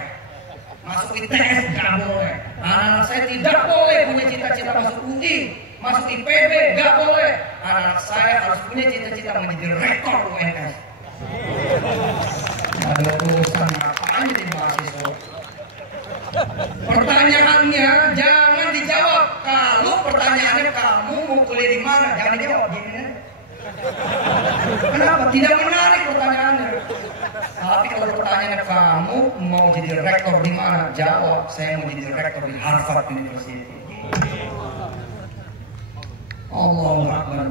Masuk ITS, nggak boleh. Anak-anak saya tidak boleh punya cita-cita masuk UI, masuk IPB, nggak boleh. Anak saya harus punya cita-cita menjadi rektor UNS. Ada urusan apaan jadi mahasiswa? Pertanyaannya jangan dijawab. Kalau pertanyaannya kamu mau kuliah di mana, jangan dijawab. Kenapa? Tidak menarik pertanyaannya. Tapi kalau pertanyaannya kamu mau jadi rektor di mana, jawab saya mau jadi rektor di Harvard University. Allahu Akbar.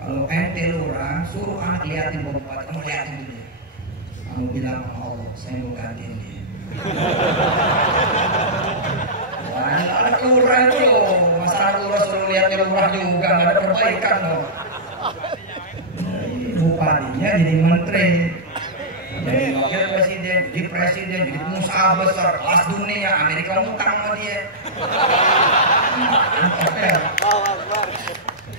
Kalau ente lurah, suruh anak liatin bapak, kamu liatin dia. Kamu bilang sama Allah, saya mau gantiin dia. Wah, anak lurah itu loh, masalah lurah suruh liatin lurah juga, nggak ada perbaikan loh. Bupatinya jadi menteri, jadi wakil presiden, jadi presiden, jadi pengusaha besar kelas dunia, Amerika ngutang sama dia.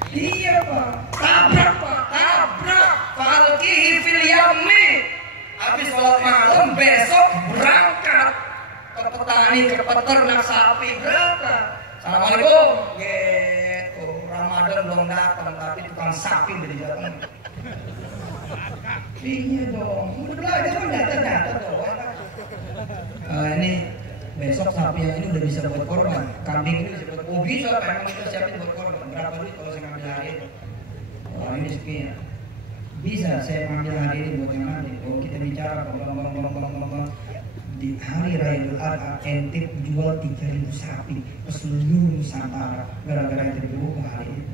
Iya Pak, tabrak Pak, tabrak falkihi fil yammi. Habis sholat malam besok berangkat ke petani, ke peternak sapi, berangkat. Assalamualaikum, gitu. Ramadan belum datang tapi tukang sapi udah datang. Iya dong, udah belajar kan data-data doang. Ini besok sapi yang ini udah bisa buat korban, kambing ini bisa buat, oh bisa, emang kita siapin buat korban. Berapa duit kalau saya ngambil hari ini? Oh ini sekian. Bisa saya ngambil hari ini buat yang nanti. Oh kita bicara bang. Di hari Raya Idul Adha ente jual 3.000 sapi ke seluruh Nusantara gara-gara ente diburu hari ini.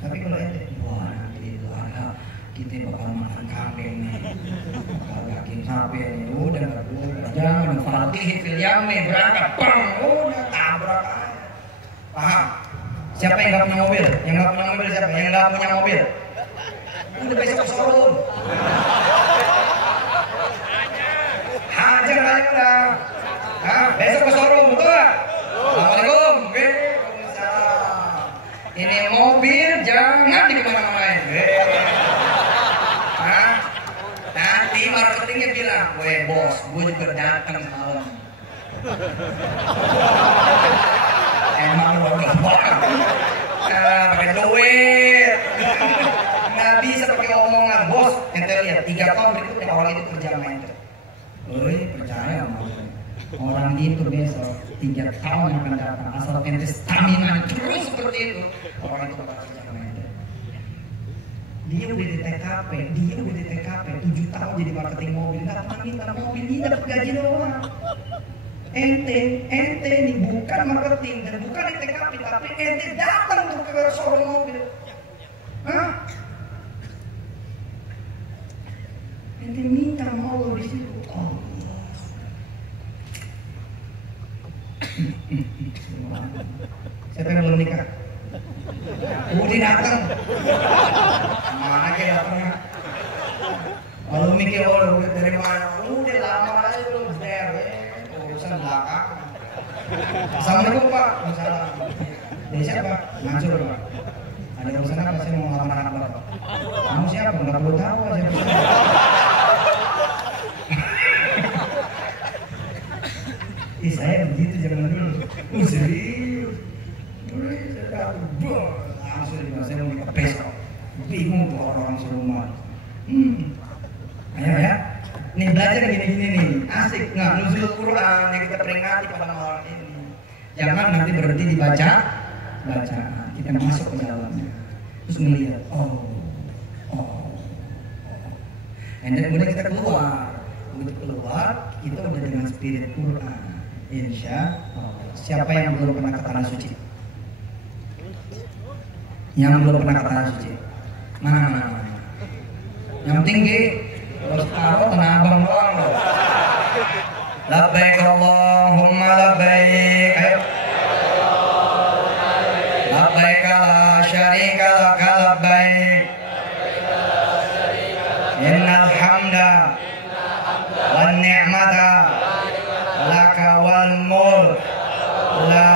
Tapi kalau ente, wah nanti Idul Adha kita bakal makan kambing nih, bakal daging sapi nih, udah jangan falkihi fil yammi, berangkat bang, udah tabrak aja. Paham? Siapa yang nggak punya mobil? Yang nggak punya mobil siapa? Yang nggak punya mobil? Udah besok ke showroom. Hajar aja udah. Nah, besok ke showroom, betul nggak? Assalamualaikum. Waalaikumsalam. Ini mobil jangan dikemana-manain. Nanti marketingnya bilang, weh bos, gue juga datang semalam. Emang lo gampang, pakai duit, nggak bisa pakai omongan bos. Ente lihat 3 tahun berikutnya orang itu kerja main tuh. Percaya sama orang itu besok 3 tahun yang akan datang asal ente stamina terus seperti itu, orang itu bakal kerja main. Dia udah di TKP, 7 tahun jadi marketing mobil, nggak pernah minta mobil, ini dapat gaji doang. Ente ini bukan marketing dan bukan di TKP, tapi ente datang tuh ke showroom mobil. Hah? Ente minta mau di situ. Oh. Siapa yang belum nikah? Udah datang. Mana kayak datangnya? Kalau mikir udah dari mana? Udah lama aja belum urusan belakang. Assalamualaikum Pak. Waalaikumsalam. Dari siapa? Mansur Pak. Ada urusan apa? Saya mau ngelamar anak Bapak. Kamu siapa? Nggak perlu tahu aja. Saya begitu zaman dulu. Serius. Langsung saya mau ke besok. Bingung tuh orang serumah. Ayo ya. Nih belajar gini-gini nih, asik. Nggak nuzul Quran yang kita peringati pada malam ini. Jangan nanti berhenti dibaca, kita masuk ke dalamnya. Terus melihat, dan kemudian kita keluar. Begitu keluar, kita udah dengan spirit Quran. Insya Allah. Siapa yang belum pernah ke tanah suci? Yang belum pernah ke tanah suci? Mana? Yang tinggi. Terus taruh tanah abang doang loh. Labbaik Allahumma labbaik. Labbaik la syarika laka labbaik. Innal hamda wan ni'mata laka wal mulk la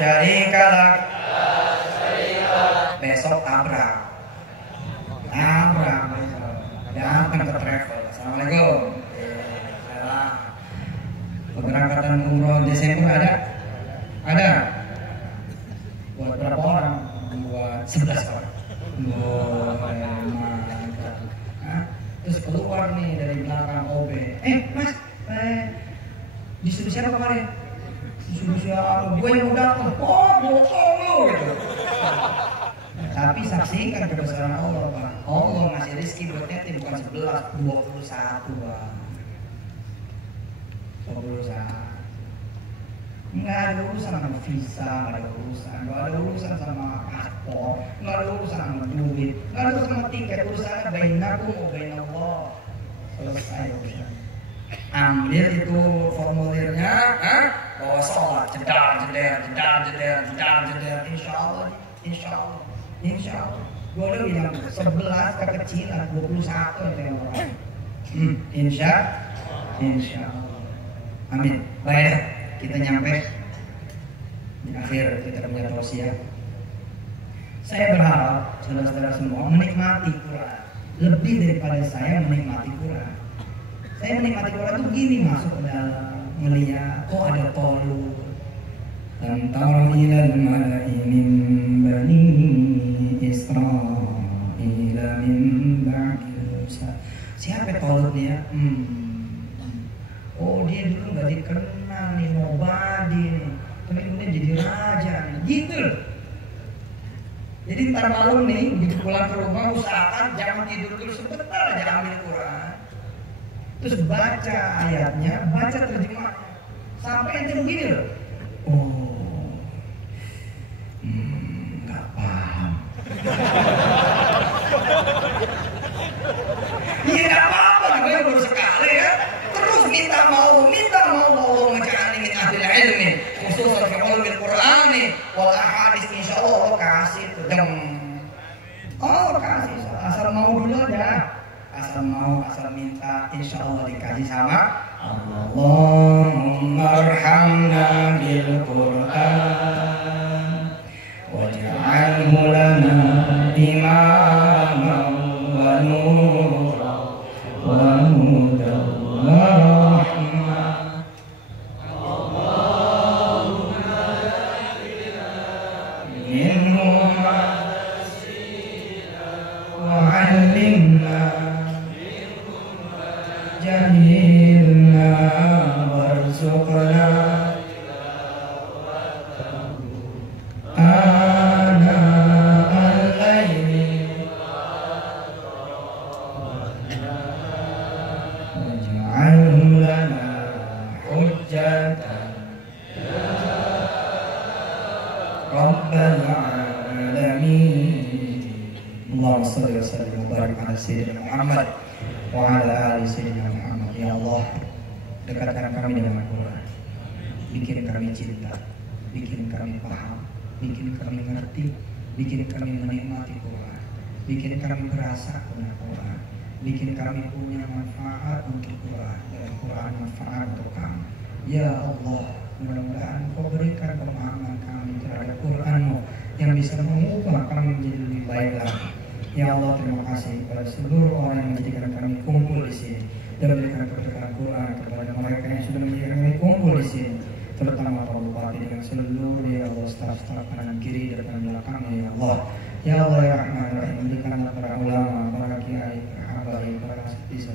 syarika lak. Besok tabrak. Datang ke travel. Assalamualaikum. Keberangkatan umroh Desember ada? Buat berapa orang? Buat 11 orang. Mantap. Terus keluar nih dari belakang OB. Mas, disuruh siapa kemarin? Disuruh siapa? Gue yang udah bohong lu gitu. Tapi saksikan kebesaran Allah, Pak. Allah ngasih rezeki buat ente bukan 11, 21, Pak. 21. Nggak ada urusan sama visa, nggak ada urusan sama paspor, nggak ada urusan sama duit, nggak ada urusan sama tiket. Urusannya bainakum wa bainallah. Selesai urusan. Ambil itu formulirnya, bawa sholat, jedar, insya Allah. Gue udah bilang 11 kekecilan, 21 yang orang. Insya Allah. Amin. Baik, kita nyampe di akhir kita punya tausiah. Saya berharap saudara-saudara semua menikmati Quran lebih daripada saya menikmati Quran. Saya menikmati Quran itu gini, masuk ke dalam, melihat ada Talut. Lam tara ilal mala'i min bani Israila min ba'di Musa. Siapa Talut nih ya? Oh, dia dulu gak dikenal nih, nobody nih, tapi kemudian jadi raja nih, gitu loh. Jadi ntar malam nih, begitu pulang ke rumah, usahakan jangan tidur dulu, sebentar aja ambil Quran, terus baca ayatnya, baca terjemahnya, sampai ente begini loh. Oh, nggak paham. Iya nggak apa-apa, namanya baru sekali ya. Terus minta mau Allah ngeja'alni min ahlil ilmi, khususan fi ulumil Qur'ani wal ahadits, insyaallah Allah kasih tuh. Allah kasih, asal mau dulu aja. Asal minta, insyaallah dikasih sama Allah. Allahumma arhamna bil Qur'an waj'alhu lana imaman wa nuran wa hudan wa rahmah. Allahumma yahdina minhum ma nasina wa 'allimna jahilna warzuqna ana al-layli waj'alhu lana hujjatan ya rabbal alamin. Allahumma shalli wa sallim wa barik ala sayyidina Muhammad wa ala ali sayyidina Muhammad. Ya Allah, dekatkan kami dengan Quran, bikin kami cinta, bikin kami paham, bikin kami ngerti, bikin kami menikmati Quran, bikin kami berasa dengan Quran, bikin kami punya manfaat untuk Quran dan Quran manfaat untuk kami. Ya Allah, mudah-mudahan Kau berikan pemahaman kami terhadap Quran-Mu yang bisa mengubah kami menjadi lebih baik lagi. Ya Allah, terima kasih kepada seluruh orang yang menjadikan kami kumpul di sini dan memberikan keberkahan Quran kepada mereka yang sudah menjadikan kami kumpul di sini, terutama Pak Bupati dengan seluruh ya Allah staf-staf kanan kiri depan belakang. Ya Allah, ya Allah ya Rahman Rahim, berikanlah para ulama, para kiai, para habaib, para asatidz,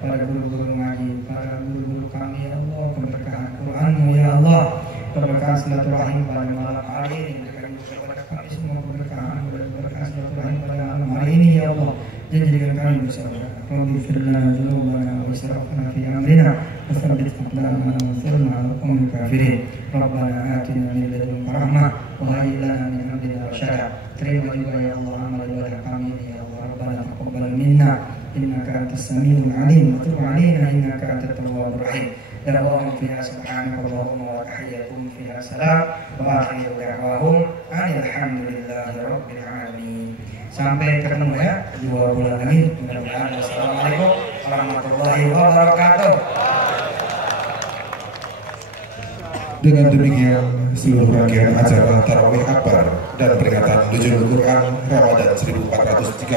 para guru-guru ngaji, para guru-guru kami ya Allah, keberkahan Quran-Mu ya Allah, keberkahan silaturahim pada malam hari ini, berikan kepada kami semua keberkahan dan keberkahan silaturahim pada malam hari ini ya Allah, dan jadikan kami bersama. Rabbi firlana dzunubana wa israfna fi amrina wa tsabbit aqdamana wa ansurna 'alal qawmil kafirin. Rabbana atina min ladunka rahmah wa hayyi lana min amrina rasyada. Terima juga ya Allah amal ibadah kami ini ya Allah. Rabbana taqabbal minna innaka antas samiul alim wa tub 'alaina innaka antat tawwabur rahim. Da'wahum fiha subhanakallahumma wa tahiyyatuhum fiha salam wa akhiru da'wahum alhamdulillahi rabbil alamin. Sampai ketemu ya 2 bulan lagi mudah-mudahan. Wassalamualaikum warahmatullahi wabarakatuh. Dengan demikian seluruh rangkaian acara Tarawih Akbar dan peringatan Nuzulul Quran Ramadan 1430